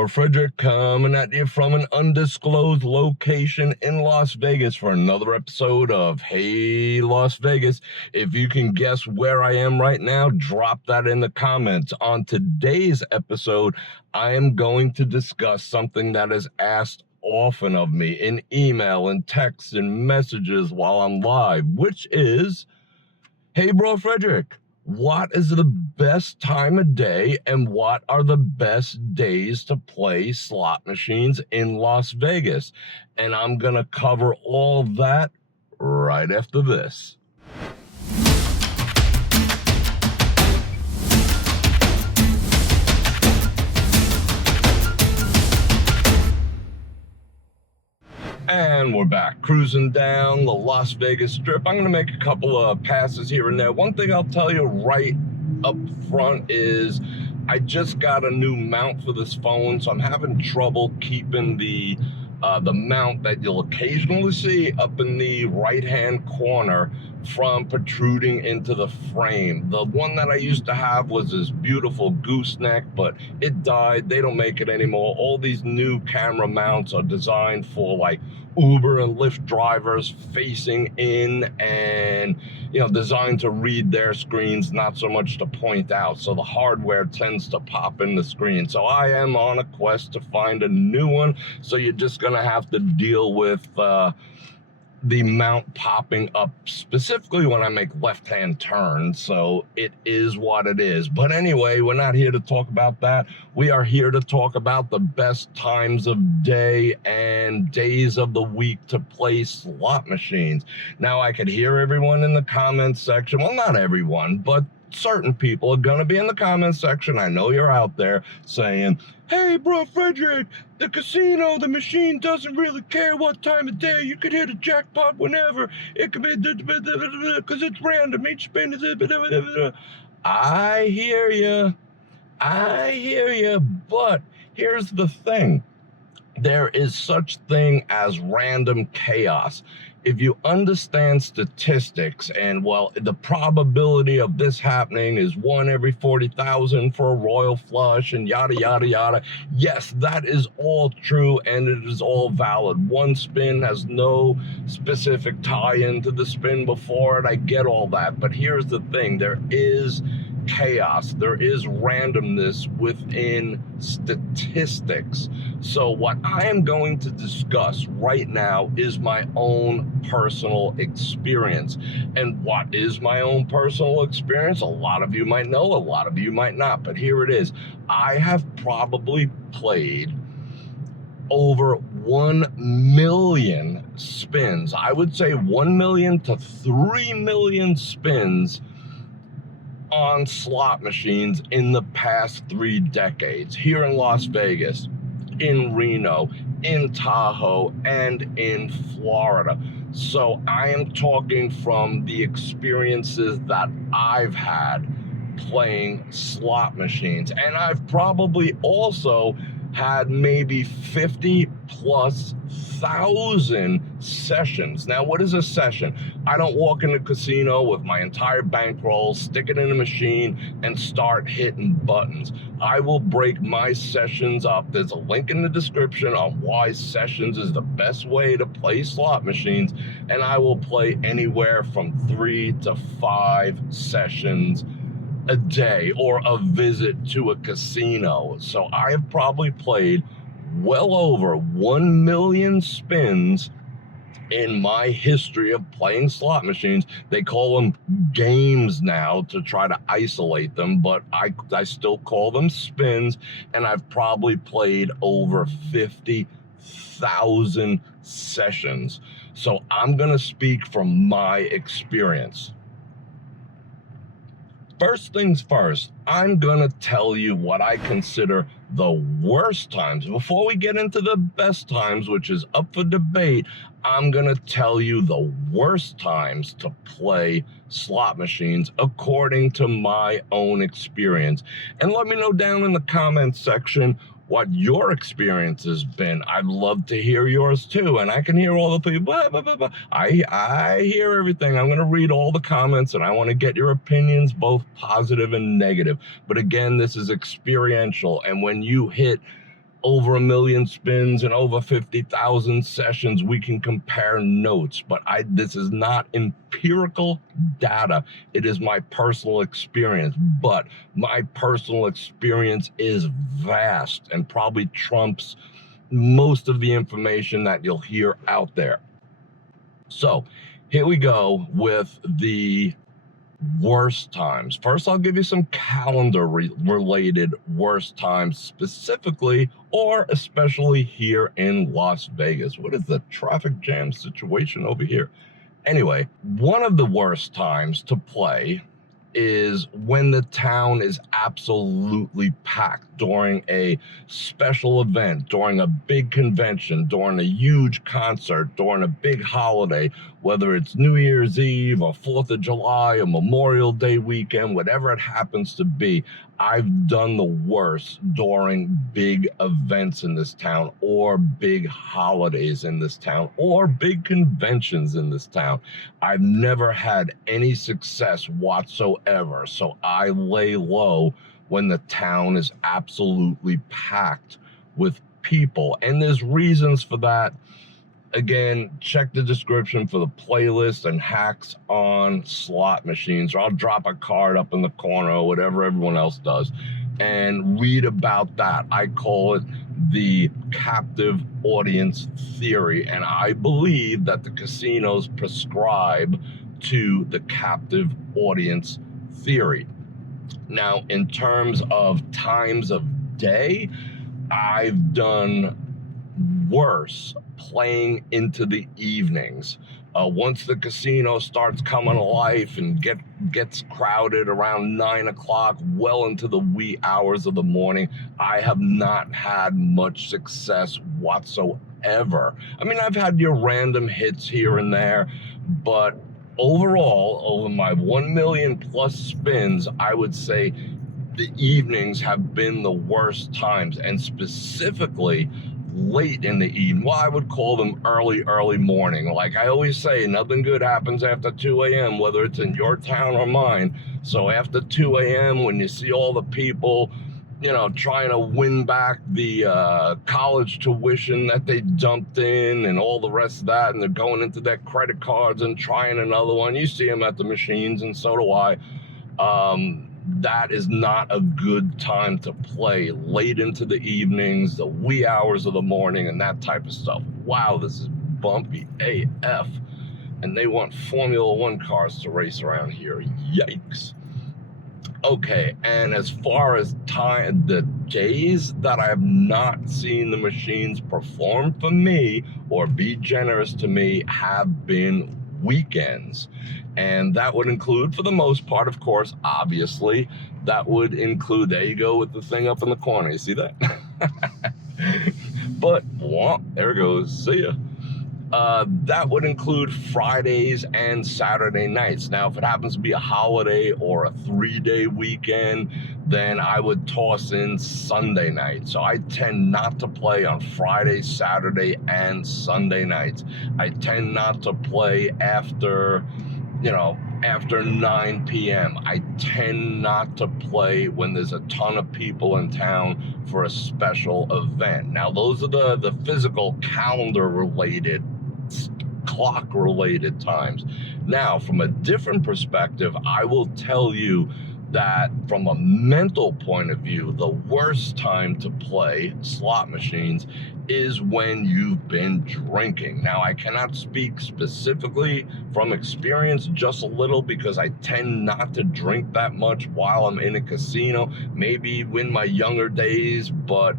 Bror Fredrik coming at you from an undisclosed location in Las Vegas for another episode of Hey Las Vegas. If you can guess where I am right now, drop that in the comments. On today's episode, I am going to discuss something that is asked often of me in email and texts and messages while I'm live, which is, hey Bror Fredrik, what is the best time of day and what are the best days to play slot machines in Las Vegas? And I'm going to cover all that right after this. And we're back, cruising down the Las Vegas Strip. I'm going to make a couple of passes here and there. One thing I'll tell you right up front is I just got a new mount for this phone, so I'm having trouble keeping the mount that you'll occasionally see up in the right-hand corner from protruding into the frame. The one that I used to have was this beautiful gooseneck, but it died. They don't make it anymore. All these new camera mounts are designed for like Uber and Lyft drivers facing in and, you know, designed to read their screens, not so much to point out. So the hardware tends to pop in the screen. So I am on a quest to find a new one. So you're just going to have to deal with the mount popping up specifically when I make left-hand turns. So it is what it is. But anyway, we're not here to talk about that. We are here to talk about the best times of day and days of the week to play slot machines. Now, I could hear everyone in the comments section. Well, not everyone, but certain people are going to be in the comments section. I know you're out there saying, hey, Bror Fredrik, the casino, the machine doesn't really care what time of day. You could hit a jackpot whenever. It could be because it's random. Each spin is. I hear you. But here's the thing. There is such thing as random chaos. If you understand statistics and, well, the probability of this happening is 1 every 40,000 for a royal flush and yada, yada, yada. Yes, that is all true and it is all valid. One spin has no specific tie-in to the spin before it. I get all that. But here's the thing. There is chaos. There is randomness within statistics. So what I am going to discuss right now is my own personal experience. And what is my own personal experience? A lot of you might know, a lot of you might not, but here it is. I have probably played over 1 million spins. I would say 1 million to 3 million spins on slot machines in the past 3 decades here in Las Vegas, in Reno, in Tahoe, and in Florida. So I am talking from the experiences that I've had playing slot machines. And I've probably also had maybe 50,000+ sessions. Now, what is a session? I don't walk in a casino with my entire bankroll, stick it in a machine, and start hitting buttons. I will break my sessions up. There's a link in the description on why sessions is the best way to play slot machines, and I will play anywhere from 3 to 5 sessions a day or a visit to a casino. So I have probably played well over 1 million spins in my history of playing slot machines. They call them games now to try to isolate them, but I still call them spins, and I've probably played over 50,000 sessions. So I'm gonna speak from my experience. First things first, I'm gonna tell you what I consider the worst times. Before we get into the best times, which is up for debate, I'm gonna tell you the worst times to play slot machines according to my own experience. And let me know down in the comments section what your experience has been. I'd love to hear yours too, and I can hear all the people. Blah, blah, blah, blah. I hear everything. I'm going to read all the comments, and I want to get your opinions, both positive and negative. But again, this is experiential, and when you hit over 1 million spins and over 50,000 sessions, we can compare notes. But this is not empirical data. It is my personal experience. But my personal experience is vast and probably trumps most of the information that you'll hear out there. So here we go with the worst times. First, I'll give you some calendar related worst times specifically or especially here in Las Vegas. What is the traffic jam situation over here? Anyway, one of the worst times to play is when the town is absolutely packed during a special event, during a big convention, during a huge concert, during a big holiday, whether it's New Year's Eve or 4th of July or Memorial Day weekend, whatever it happens to be. I've done the worst during big events in this town or big holidays in this town or big conventions in this town. I've never had any success whatsoever, so I lay low when the town is absolutely packed with people. And there's reasons for that. Again, check the description for the playlist and hacks on slot machines, or I'll drop a card up in the corner or whatever everyone else does, and read about that. I call it the captive audience theory, and I believe that the casinos prescribe to the captive audience theory. Now, in terms of times of day, I've done worse playing into the evenings. Once the casino starts coming to life and gets crowded around 9 o'clock, well into the wee hours of the morning, I have not had much success whatsoever. I mean, I've had your random hits here and there, but overall, over my 1 million plus spins, I would say the evenings have been the worst times, and specifically late in the evening. Well, I would call them early morning. Like I always say, nothing good happens after 2 a.m., whether it's in your town or mine. So after 2 a.m., when you see all the people, you know, trying to win back the college tuition that they dumped in and all the rest of that, and they're going into their credit cards and trying another one. You see them at the machines, and so do I. That is not a good time to play late into the evenings, the wee hours of the morning, and that type of stuff. Wow, this is bumpy AF. And they want Formula One cars to race around here. Yikes. Okay, and as far as time, the days that I have not seen the machines perform for me or be generous to me have been weekends. And that would include, for the most part, of course, obviously, that would include, there you go with the thing up in the corner, you see that? But, there it goes, see ya. That would include Fridays and Saturday nights. Now, if it happens to be a holiday or a 3-day weekend, then I would toss in Sunday night. So I tend not to play on Friday, Saturday, and Sunday nights. I tend not to play after, after 9 p.m. I tend not to play when there's a ton of people in town for a special event. Now, those are the physical calendar-related, clock-related times. Now, from a different perspective, I will tell you that from a mental point of view, the worst time to play slot machines is when you've been drinking. Now, I cannot speak specifically from experience, just a little, because I tend not to drink that much while I'm in a casino, maybe in my younger days, but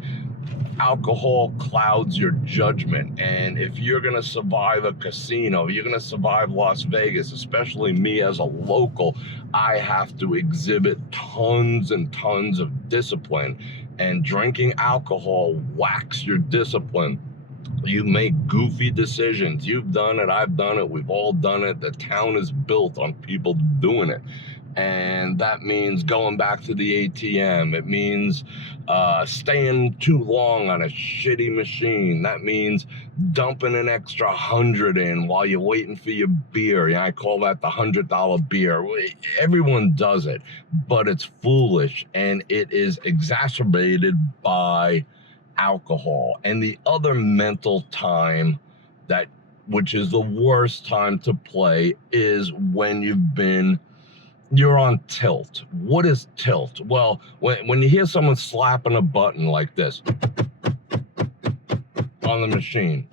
alcohol clouds your judgment. And if you're going to survive a casino, you're going to survive Las Vegas, especially me as a local, I have to exhibit tons and tons of discipline. And drinking alcohol whacks your discipline. You make goofy decisions. You've done it. I've done it. We've all done it. The town is built on people doing it. And that means going back to the ATM. It means staying too long on a shitty machine. That means dumping an extra 100 in while you're waiting for your beer. Yeah, I call that the $100 beer. Everyone does it, but it's foolish, and it is exacerbated by alcohol. And the other mental time that, which is the worst time to play, is when you're on tilt. What is tilt? Well, when you hear someone slapping a button like this on the machine,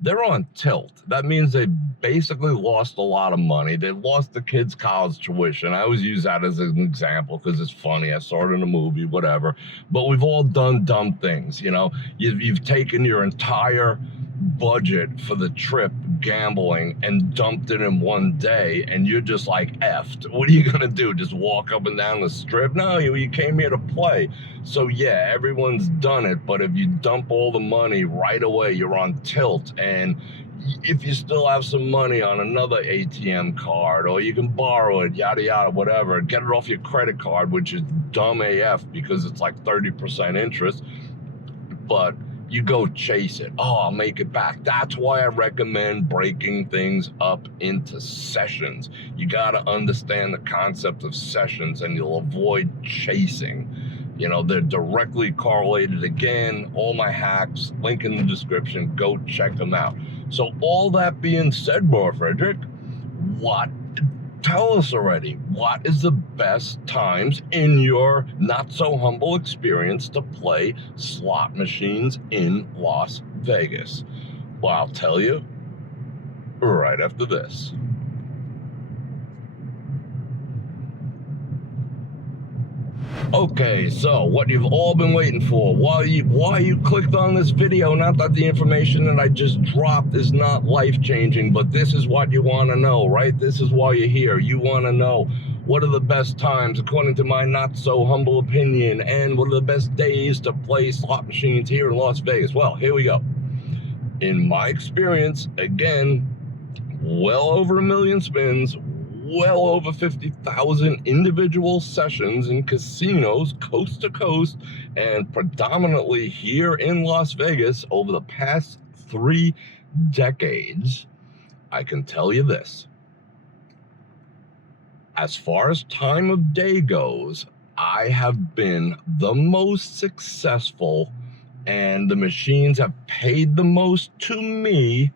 they're on tilt. That means they basically lost a lot of money. They lost the kids' college tuition. I always use that as an example because it's funny. I saw it in a movie, whatever. But we've all done dumb things, you know. You've taken your entire budget for the trip gambling and dumped it in one day, and you're just like effed. What are you gonna do? Just walk up and down the strip? No, you came here to play. So yeah, everyone's done it, but if you dump all the money right away, you're on tilt. And if you still have some money on another ATM card, or you can borrow it, yada yada, whatever, get it off your credit card, which is dumb AF because it's like 30% interest, but you go chase it. Oh, I'll make it back. That's why I recommend breaking things up into sessions. You got to understand the concept of sessions, and you'll avoid chasing. You know, they're directly correlated. Again, all my hacks, link in the description. Go check them out. So all that being said, Bror Fredrik, tell us already, what is the best times in your not-so-humble experience to play slot machines in Las Vegas? Well, I'll tell you right after this. Okay, so what you've all been waiting for, why you clicked on this video, not that the information that I just dropped is not life-changing, but this is what you want to know, right? This is why you're here. You want to know what are the best times, according to my not-so-humble opinion, and what are the best days to play slot machines here in Las Vegas. Well, here we go. In my experience, again, well over 1 million spins, well over 50,000 individual sessions in casinos coast to coast, and predominantly here in Las Vegas over the past 3 decades, I can tell you this. As far as time of day goes, I have been the most successful, and the machines have paid the most to me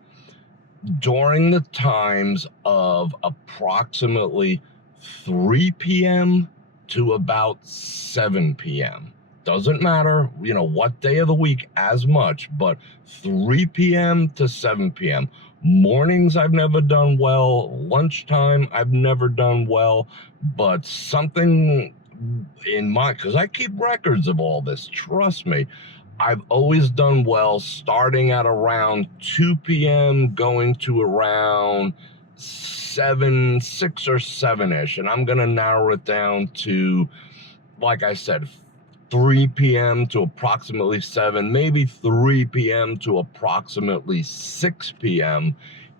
during the times of approximately 3 p.m. to about 7 p.m. Doesn't matter, you know, what day of the week as much, but 3 p.m. to 7 p.m. Mornings I've never done well, lunchtime I've never done well, but something in my, because I keep records of all this, trust me, I've always done well starting at around 2 p.m. going to around 6 or 7-ish. And I'm going to narrow it down to, like I said, 3 p.m. to approximately 7, maybe 3 p.m. to approximately 6 p.m.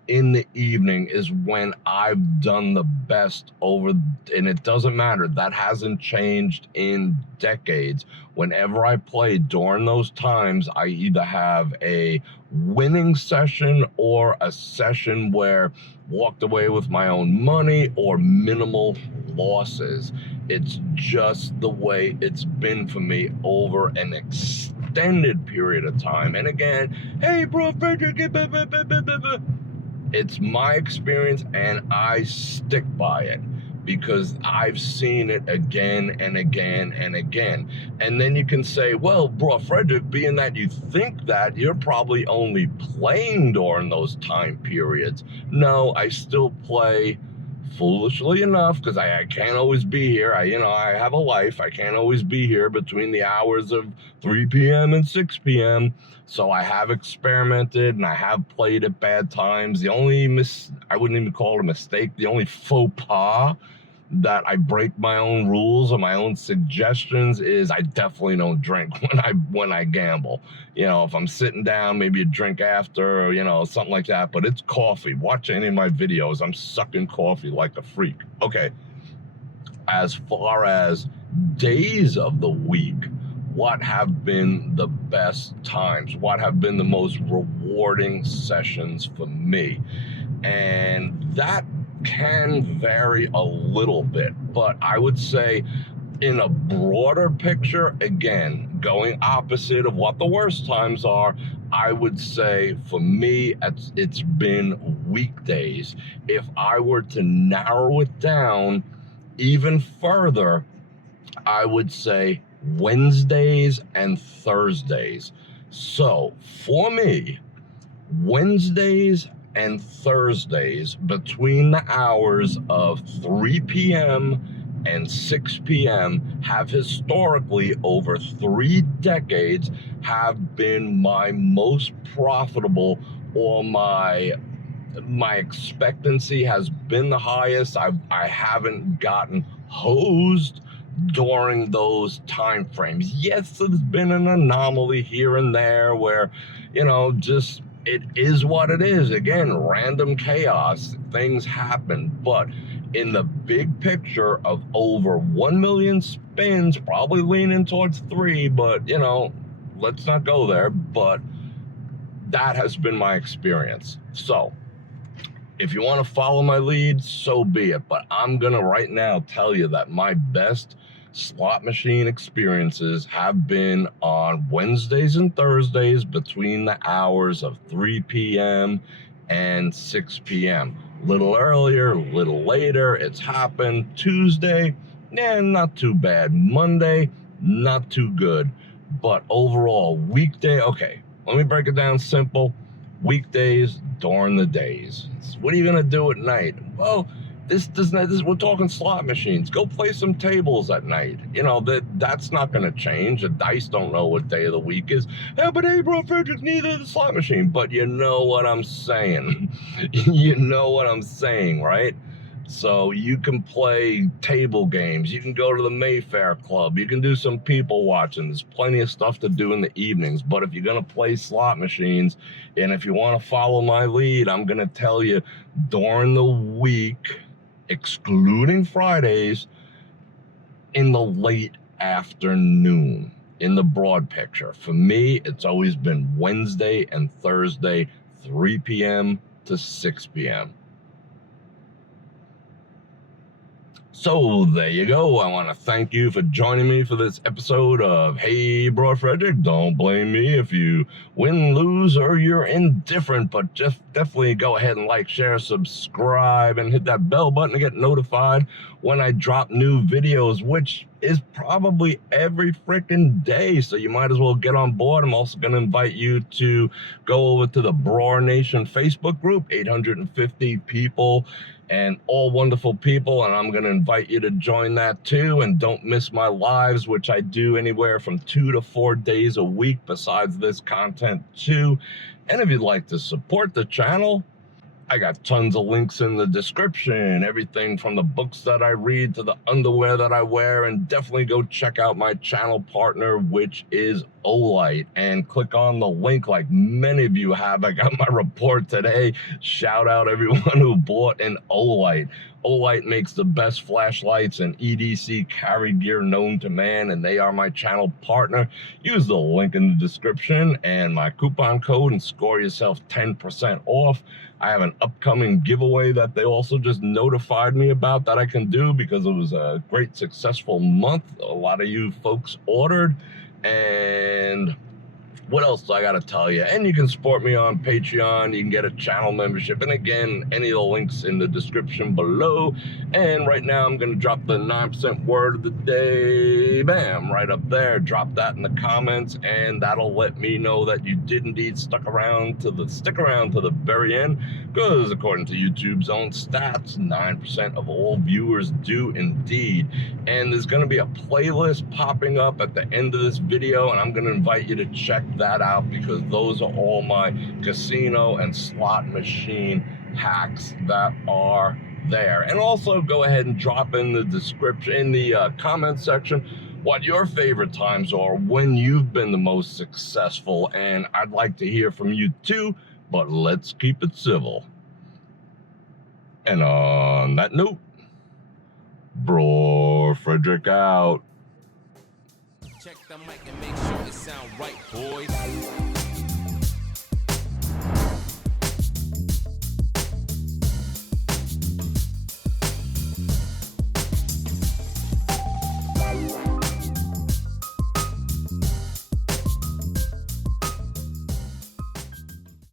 in the evening is when I've done the best over, and it doesn't matter, that hasn't changed in decades. Whenever I play during those times, I either have a winning session or a session where walked away with my own money or minimal losses. It's just the way it's been for me over an extended period of time. And again, hey, Bror Fredrik, it's my experience, and I stick by it because I've seen it again and again and again. And then you can say, well, Bror Fredrik, being that you think that, you're probably only playing during those time periods. No, I still play, foolishly enough, because I can't always be here. I have a life. I can't always be here between the hours of 3 p.m. and 6 p.m. So I have experimented and I have played at bad times. The only I wouldn't even call it a mistake, the only faux pas that I break my own rules or my own suggestions is I definitely don't drink when I gamble. You know, if I'm sitting down, maybe a drink after, or, you know, something like that, but it's coffee. Watch any of my videos, I'm sucking coffee like a freak. Okay, as far as days of the week, what have been the best times? What have been the most rewarding sessions for me? And that can vary a little bit, but I would say In a broader picture, again, going opposite of what the worst times are, I would say for me, it's been weekdays. If I were to narrow it down even further, I would say Wednesdays and Thursdays. So for me, Wednesdays and Thursdays between the hours of 3 p.m. and 6 p.m. have historically, over 3 decades, have been my most profitable, or my expectancy has been the highest. I haven't gotten hosed during those time frames. Yes, there's been an anomaly here and there where, just it is what it is. Again, random chaos, things happen. But in the big picture of over 1 million spins, probably leaning towards 3, but let's not go there. But that has been my experience. So if you want to follow my lead, so be it. But I'm going to right now tell you that my best slot machine experiences have been on Wednesdays and Thursdays between the hours of 3 p.m. and 6 p.m. Little earlier, little later, it's happened. Tuesday, not too bad. Monday, not too good. But overall, weekday, okay, let me break it down simple. Weekdays during the days. What are you gonna do at night? Well, we're talking slot machines. Go play some tables at night. That's not gonna change. The dice don't know what day of the week is. But hey, Bror Fredrik, neither the slot machine. But you know what I'm saying. You know what I'm saying, right? So you can play table games. You can go to the Mayfair Club. You can do some people watching. There's plenty of stuff to do in the evenings. But if you're going to play slot machines, and if you want to follow my lead, I'm going to tell you during the week, excluding Fridays, in the late afternoon, in the broad picture. For me, it's always been Wednesday and Thursday, 3 p.m. to 6 p.m. So there you go. I want to thank you for joining me for this episode of Hey Bror Fredrik. Don't blame me if you win, lose, or you're indifferent, but just definitely go ahead and like, share, subscribe, and hit that bell button to get notified when I drop new videos, which is probably every freaking day. So you might as well get on board. I'm also going to invite you to go over to the Bror Nation Facebook group, 850 people. And all wonderful people, and I'm going to invite you to join that too. And don't miss my lives, which I do anywhere from 2 to 4 days a week besides this content too. And if you'd like to support the channel, I got tons of links in the description, everything from the books that I read to the underwear that I wear. And definitely go check out my channel partner, which is Olight, and click on the link like many of you have. I got my report today. Shout out everyone who bought an Olight. Olight makes the best flashlights and EDC carry gear known to man, and they are my channel partner. Use the link in the description and my coupon code and score yourself 10% off. I have an upcoming giveaway that they also just notified me about that I can do because it was a great successful month. A lot of you folks ordered. And what else do I gotta tell you? And you can support me on Patreon. You can get a channel membership. And again, any of the links in the description below. And right now I'm gonna drop the 9% word of the day. Bam, right up there. Drop that in the comments, and that'll let me know that you did indeed stick around to the very end. Because according to YouTube's own stats, 9% of all viewers do indeed. And there's gonna be a playlist popping up at the end of this video, and I'm gonna invite you to check that out because those are all my casino and slot machine hacks that are there. And also go ahead and drop in the description, in the comment section, what your favorite times are when you've been the most successful. And I'd like to hear from you too, but let's keep it civil. And on that note, Bror Fredrik out. Check the mic and make sure it sound right, boys.